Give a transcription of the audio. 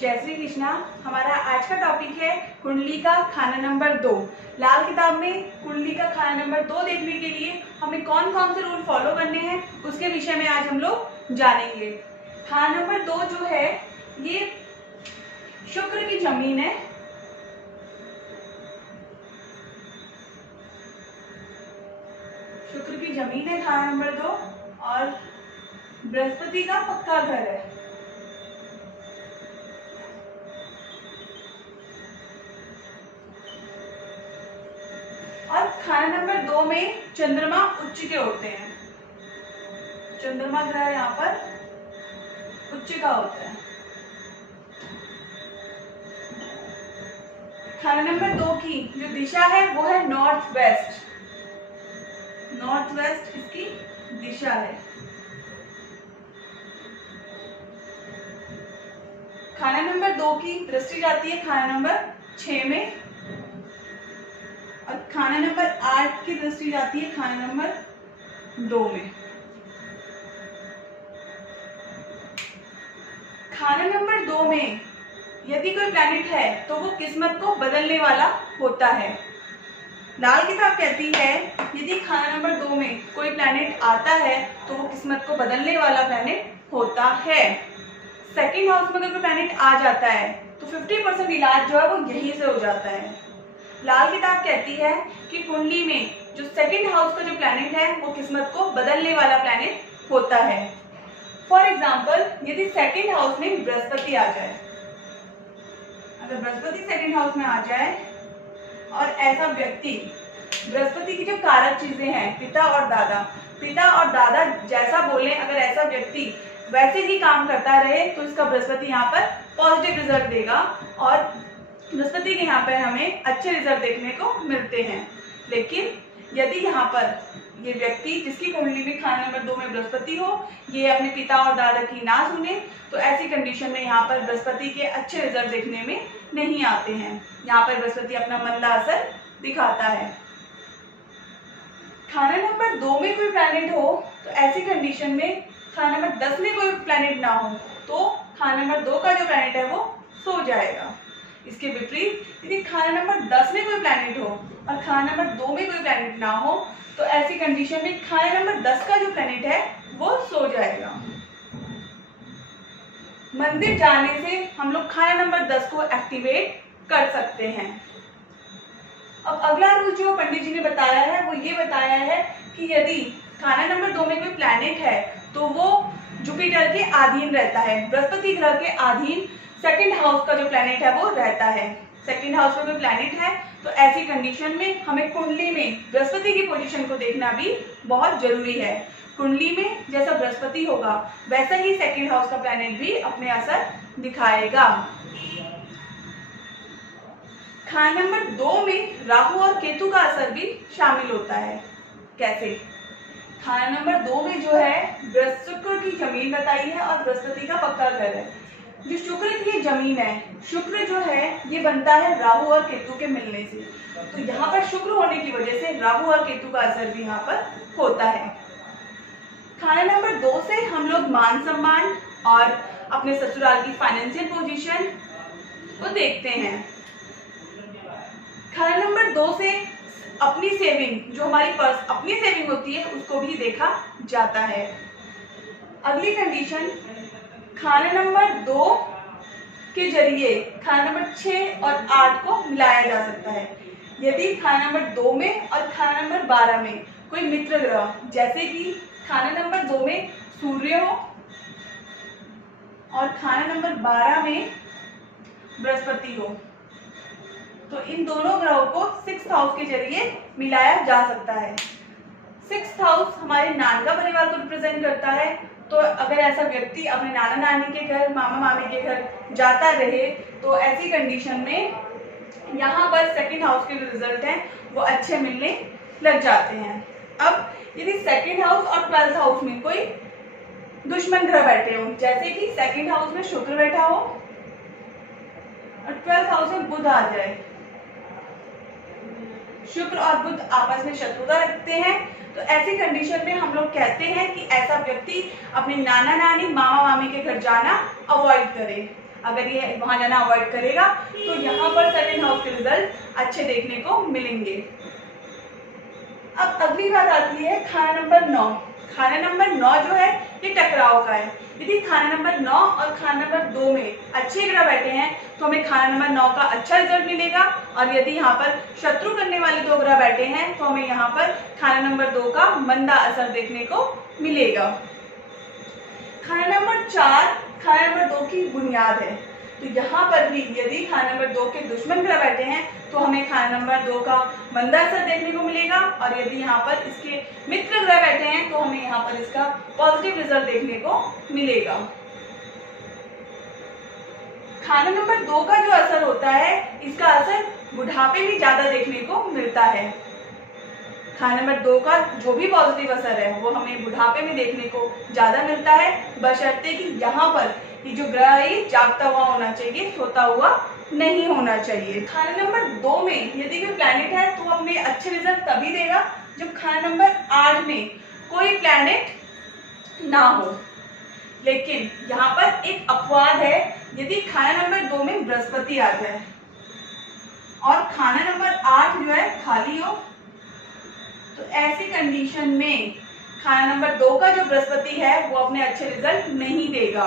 जय श्री कृष्णा। हमारा आज का टॉपिक है कुंडली का खाना नंबर 2। लाल किताब में कुंडली का खाना नंबर 2 देखने के लिए हमें कौन कौन से रूल फॉलो करने हैं उसके विषय में आज हम लोग जानेंगे। खाना नंबर 2 जो है ये शुक्र की जमीन है। शुक्र की जमीन है खाना नंबर 2 और बृहस्पति का पक्का घर है। और खाना नंबर 2 में चंद्रमा उच्च के होते हैं। चंद्रमा ग्रह यहाँ पर उच्च का होता है। खाना नंबर 2 की जो दिशा है वो है नॉर्थ वेस्ट। नॉर्थ वेस्ट इसकी दिशा है। खाना नंबर 2 की दृष्टि जाती है खाना नंबर 6 में और खाना नंबर 8 की दृष्टि जाती है खाना नंबर 2 में। खाना नंबर 2 में यदि कोई प्लैनेट है तो वो किस्मत को बदलने वाला होता है। लाल किताब कहती है यदि खाना नंबर 2 में कोई प्लैनेट आता है तो वो किस्मत को बदलने वाला प्लैनेट होता है। सेकंड हाउस में अगर कोई प्लैनेट आ जाता है तो 50% इलाज जो है वो यहीं से हो जाता है। लाल किताब कहती है कि कुंडली में जो सेकंड हाउस का जो प्लैनेट है वो किस्मत को बदलने वाला प्लैनेट होता है। फॉर एग्जाम्पल यदि सेकंड हाउस में बृहस्पति आ जाए, अगर बृहस्पति सेकंड हाउस में आ जाए और ऐसा व्यक्ति, बृहस्पति की जो कारक चीजें हैं पिता और दादा जैसा बोले, अगर ऐसा व्यक्ति वैसे ही काम करता रहे तो इसका बृहस्पति यहाँ पर पॉजिटिव रिजल्ट देगा और बृहस्पति के यहाँ पर हमें अच्छे रिजल्ट देखने को मिलते हैं। लेकिन यदि यहाँ पर ये व्यक्ति जिसकी कुंडली में खाना नंबर 2 में बृहस्पति हो, ये अपने पिता और दादा की ना सुने तो ऐसी कंडीशन में यहाँ पर बृहस्पति के अच्छे रिजल्ट देखने में नहीं आते हैं। यहाँ पर बृहस्पति अपना मंदा असर दिखाता है। खाना नंबर 2 में कोई प्लैनेट हो तो ऐसी कंडीशन में खाना नंबर 10 में कोई प्लैनेट ना हो तो खाना नंबर 2 का जो प्लैनेट है वो सो जाएगा। इसके विपरीत यदि खाना नंबर 10 में कोई प्लैनेट हो और खाना नंबर 2 में कोई प्लैनेट ना हो तो ऐसी कंडीशन में खाना नंबर 10 का जो प्लैनेट है वो सो जाएगा। मंदिर जाने से हम लोग खाना नंबर 10 को एक्टिवेट कर सकते हैं। अब अगला रूल जो पंडित जी ने बताया है वो ये बताया है कि यदि खाना नंबर 2 में कोई प्लैनेट है तो वो जुपिटर के अधीन रहता है, बृहस्पति ग्रह के अधीन सेकंड हाउस का जो प्लैनेट है वो रहता है। सेकंड हाउस में कोई प्लैनेट है तो ऐसी कंडीशन में हमें कुंडली में बृहस्पति की पोजीशन को देखना भी बहुत जरूरी है। कुंडली में जैसा बृहस्पति होगा वैसा ही सेकंड हाउस का प्लैनेट भी अपने असर दिखाएगा। खाना नंबर 2 में राहु और केतु का असर भी शामिल होता है। कैसे? खाना नंबर 2 में जो है शुक्र की जमीन बताई है और बृहस्पति का पक्का घर है। जो शुक्र की जमीन है, शुक्र जो है ये बनता है राहु और केतु के मिलने से, तो यहाँ पर शुक्र होने की वजह से राहु और केतु का असर भी यहाँ पर होता है। खाना नंबर 2 से हम लोग मान सम्मान और अपने ससुराल की फाइनेंशियल पोजीशन को देखते हैं। खाना नंबर 2 से अपनी सेविंग, जो हमारी अपनी सेविंग होती है उसको भी देखा जाता है। अगली कंडीशन, खाना नंबर 2 के जरिए खाना नंबर 6 और 8 को मिलाया जा सकता है। यदि खाना नंबर 2 में और खाना नंबर 12 में कोई मित्र ग्रह, जैसे कि खाना नंबर 2 में सूर्य हो और खाना नंबर 12 में बृहस्पति हो, तो इन दोनों ग्रहों को 6th हाउस के जरिए मिलाया जा सकता है। 6th हाउस हमारे नानका परिवार को रिप्रेजेंट करता है, तो अगर ऐसा व्यक्ति अपने नाना नानी के घर, मामा मामी के घर जाता रहे तो ऐसी कंडीशन में यहाँ पर सेकंड हाउस के जो रिजल्ट हैं वो अच्छे मिलने लग जाते हैं। अब यदि सेकंड हाउस और 12th हाउस में कोई दुश्मन ग्रह बैठे हो, जैसे कि सेकंड हाउस में शुक्र बैठा हो और 12th हाउस में बुध आ जाए, शुक्र और बुध आपस में शत्रुता रखते हैं, तो ऐसी कंडीशन में हम लोग कहते हैं कि ऐसा व्यक्ति अपने नाना नानी, मामा मामी के घर जाना अवॉइड करे। अगर ये वहां जाना अवॉइड करेगा तो यहाँ पर सर्टेन हाउस के रिजल्ट अच्छे देखने को मिलेंगे। अब अगली बात आती है खाना नंबर 9। खाना नंबर 9 जो है ये टकराव का है। यदि खाना नंबर 9 और खाना नंबर 2 में अच्छे ग्रह बैठे हैं तो हमें खाना नंबर 9 का अच्छा रिजल्ट मिलेगा, और यदि यहाँ पर शत्रु करने वाले 2 ग्रह बैठे हैं तो हमें यहाँ पर खाना नंबर 2 का मंदा असर देखने को मिलेगा। खाना नंबर 4 खाना नंबर 2 की बुनियाद है, तो यहाँ पर भी यदि खाना नंबर 2 के दुश्मन ग्रह बैठे हैं तो हमें खाना नंबर 2 का मंदा असर देखने को मिलेगा, और यदि यहाँ पर इसके मित्र ग्रह बैठे हैं तो हमें यहाँ पर इसका पॉजिटिव रिजल्ट देखने को मिलेगा। खाना नंबर 2 का जो असर होता है इसका असर बुढ़ापे में ज्यादा देखने को मिलता है। खाना नंबर 2 का जो भी पॉजिटिव असर है वो हमें बुढ़ापे में देखने को ज्यादा मिलता है, बशर्ते कि यहाँ पर ये जो ग्रह है ये जागता हुआ होना चाहिए, सोता हुआ नहीं होना चाहिए। खाना नंबर 2 में यदि कोई प्लैनेट है तो हमें अच्छे रिजल्ट तभी देगा जब खाना नंबर 8 में कोई प्लैनेट ना हो। लेकिन यहाँ पर एक अपवाद है, यदि खाना नंबर 2 में बृहस्पति आ जाए और खाना नंबर 8 जो है खाली हो, तो ऐसी कंडीशन में खाना नंबर 2 का जो बृहस्पति है वो अपने अच्छे रिजल्ट नहीं देगा।